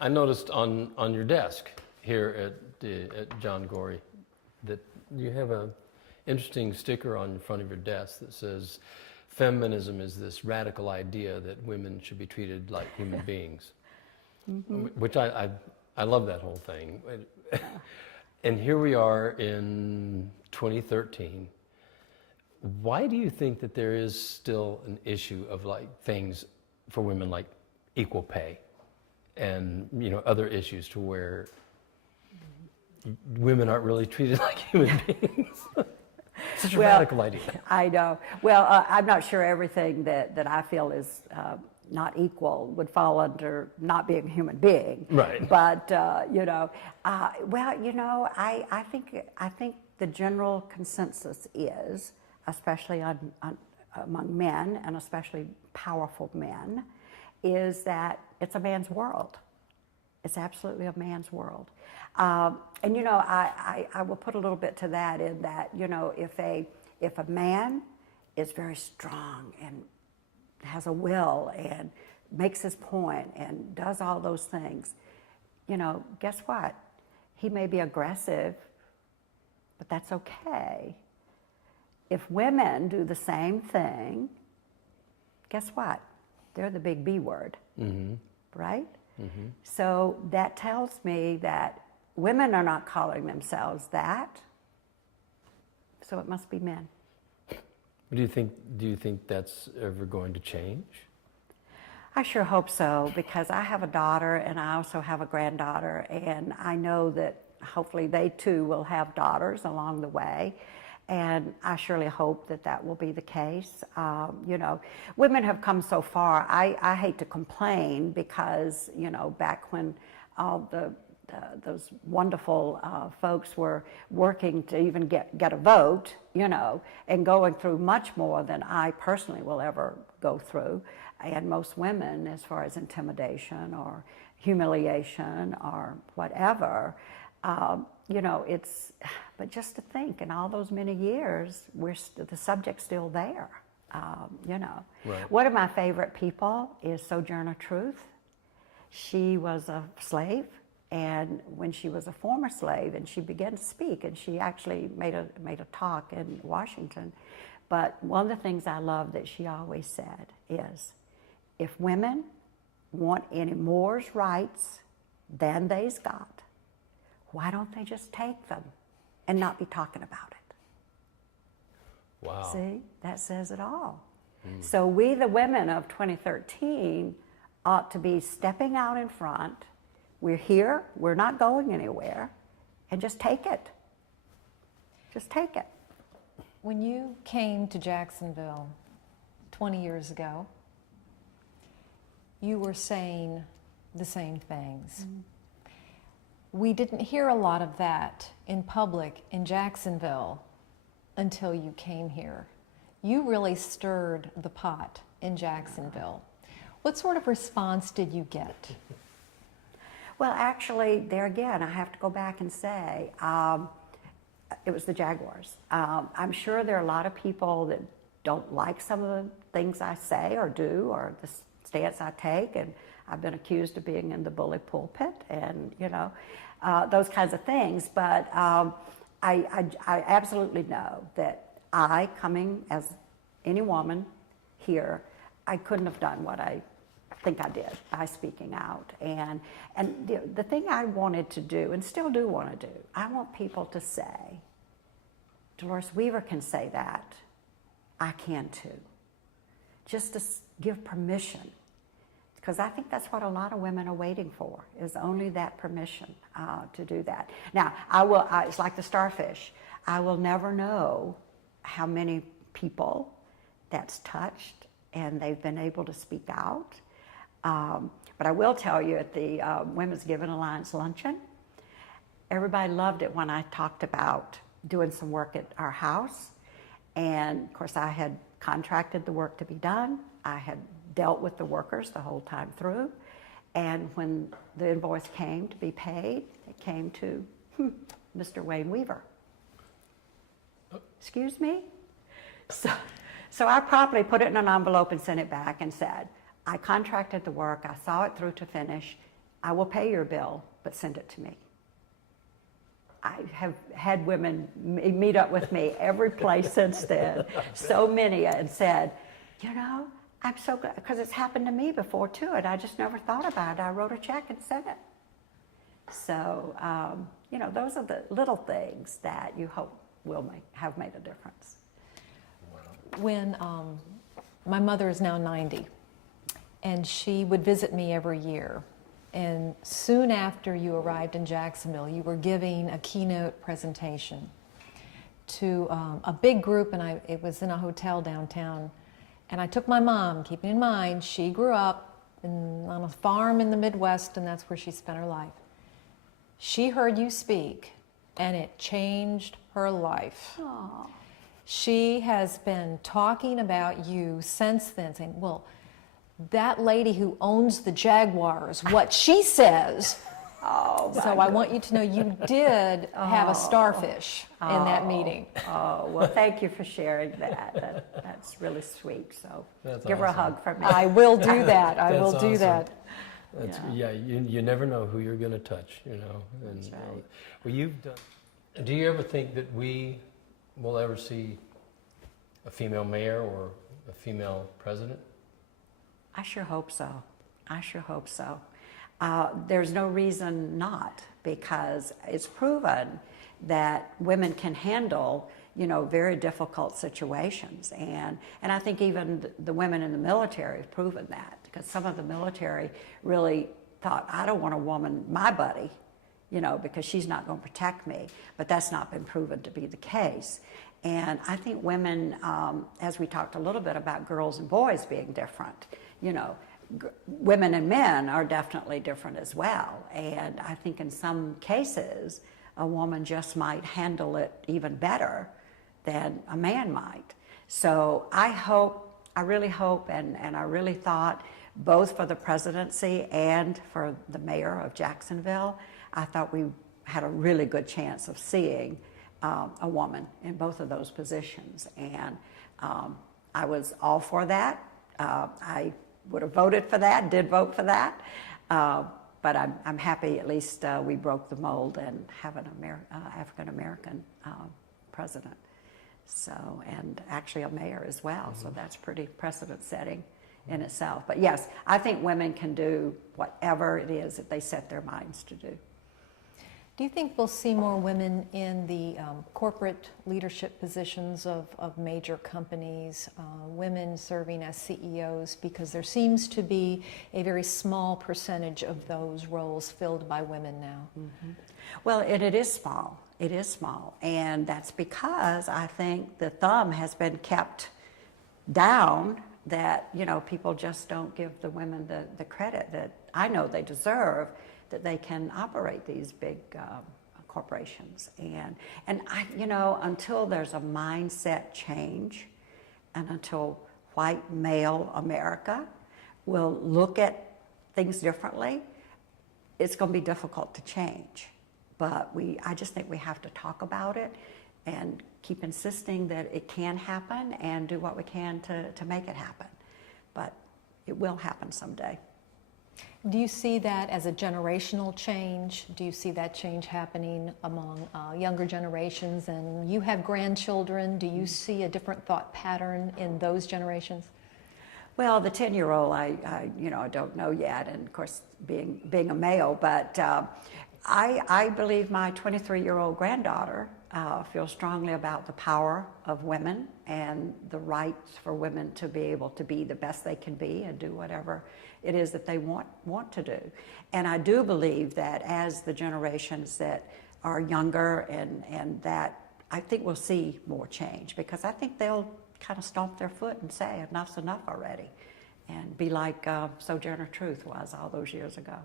I noticed on your desk here at John Gorey that you have a interesting sticker on the front of your desk that says, "Feminism is this radical idea that women should be treated like human beings," which I love that whole thing. And here we are in 2013. Why do you think that there is still an issue of like things for women like equal pay and other issues to where women aren't really treated like human beings? Such a radical idea. I know. Well, I'm not sure everything that I feel is not equal would fall under not being a human being. Right. But I think the general consensus is, especially among men and especially powerful men, is that it's a man's world. It's absolutely a man's world. I will put a little bit to that in that, if a man is very strong and has a will and makes his point and does all those things, guess what? He may be aggressive, but that's okay. If women do the same thing, guess what? They're the big B word, right? Mm-hmm. So that tells me that women are not calling themselves that, so it must be men. Do you think that's ever going to change? I sure hope so, because I have a daughter and I also have a granddaughter, and I know that hopefully they too will have daughters along the way. And I surely hope that will be the case. Women have come so far. I hate to complain because, back when all those wonderful folks were working to even get a vote, and going through much more than I personally will ever go through. And most women, as far as intimidation or humiliation or whatever, but just to think, in all those many years, the subject's still there, Right. One of my favorite people is Sojourner Truth. She was a slave, and when she was a former slave, and she began to speak, and she actually made a talk in Washington. But one of the things I love that she always said is, if women want any more rights than they's got, why don't they just take them and not be talking about it? Wow. See, that says it all. So we, the women of 2013, ought to be stepping out in front. We're here, we're not going anywhere, and just take it. Just take it. When you came to Jacksonville 20 years ago, you were saying the same things. We didn't hear a lot of that in public in Jacksonville until you came here. You really stirred the pot in Jacksonville. What sort of response did you get? Well, actually, there again, I have to go back and say, it was the Jaguars. I'm sure there are a lot of people that don't like some of the things I say or do, or the stance I take, and I've been accused of being in the bully pulpit and, those kinds of things. But I absolutely know that I, coming as any woman here, I couldn't have done what I think I did by speaking out. And the thing I wanted to do, and still do want to do, I want people to say, Delores Weaver can say that, I can too. Just to give permission. Because I think that's what a lot of women are waiting for, is only that permission to do that. Now, it's like the starfish. I will never know how many people that's touched and they've been able to speak out. But I will tell you, at the Women's Giving Alliance luncheon, everybody loved it when I talked about doing some work at our house. And of course, I had contracted the work to be done. I had dealt with the workers the whole time through. And when the invoice came to be paid, it came to Mr. Wayne Weaver. Excuse me? So I promptly put it in an envelope and sent it back and said, I contracted the work, I saw it through to finish, I will pay your bill, but send it to me. I have had women meet up with me every place since then, so many, and said, you know, I'm so glad, because it's happened to me before too, and I just never thought about it. I wrote a check and sent it. So, you know, those are the little things that you hope will have made a difference. When my mother is now 90, and she would visit me every year. And soon after you arrived in Jacksonville, you were giving a keynote presentation to a big group, and it was in a hotel downtown. And I took my mom, keeping in mind she grew up on a farm in the Midwest, and that's where she spent her life. She heard you speak, and it changed her life. Aww. She has been talking about you since then, saying, well, that lady who owns the Jaguars, what she says. Oh, so I want you to know you did have a starfish in that meeting. Oh, well, thank you for sharing that. That's really sweet. So That's give her a awesome. hug from me. I will do that. I will That's do awesome. that. That's, Yeah. you never know who you're going to touch, you know. And, That's right. well, you've done. Do you ever think that we will ever see a female mayor or a female president? I sure hope so. I sure hope so. There's no reason not, because it's proven that women can handle, you know, very difficult situations. And I think even the women in the military have proven that, because some of the military really thought, I don't want a woman, my buddy, you know, because she's not going to protect me. But that's not been proven to be the case. And I think women, as we talked a little bit about girls and boys being different, you know, women and men are definitely different as well. And I think in some cases, a woman just might handle it even better than a man might. So I really hope, and I really thought, both for the presidency and for the mayor of Jacksonville, I thought we had a really good chance of seeing a woman in both of those positions. And I was all for that. I would have voted for that, did vote for that. But I'm happy at least we broke the mold and have an African-American president. So, and actually a mayor as well. So that's pretty precedent setting in itself. But yes, I think women can do whatever it is that they set their minds to do. Do you think we'll see more women in the corporate leadership positions of major companies, women serving as CEOs, because there seems to be a very small percentage of those roles filled by women now? Mm-hmm. Well, and it is small. It is small. And that's because I think the thumb has been kept down, that, you know, people just don't give the women the credit that I know they deserve, that they can operate these big corporations. And I, you know, until there's a mindset change, and until white male America will look at things differently, it's going to be difficult to change. But I just think we have to talk about it and keep insisting that it can happen, and do what we can to make it happen. But it will happen someday. Do you see that as a generational change? Do you see that change happening among younger generations? And you have grandchildren. Do you see a different thought pattern in those generations? Well, the 10-year-old, I don't know yet, and of course, being a male, but I believe my 23-year-old granddaughter feels strongly about the power of women and the rights for women to be able to be the best they can be and do whatever it is that they want to do. And I do believe that as the generations that are younger, and that I think we'll see more change, because I think they'll kind of stomp their foot and say enough's enough already, and be like Sojourner Truth was all those years ago.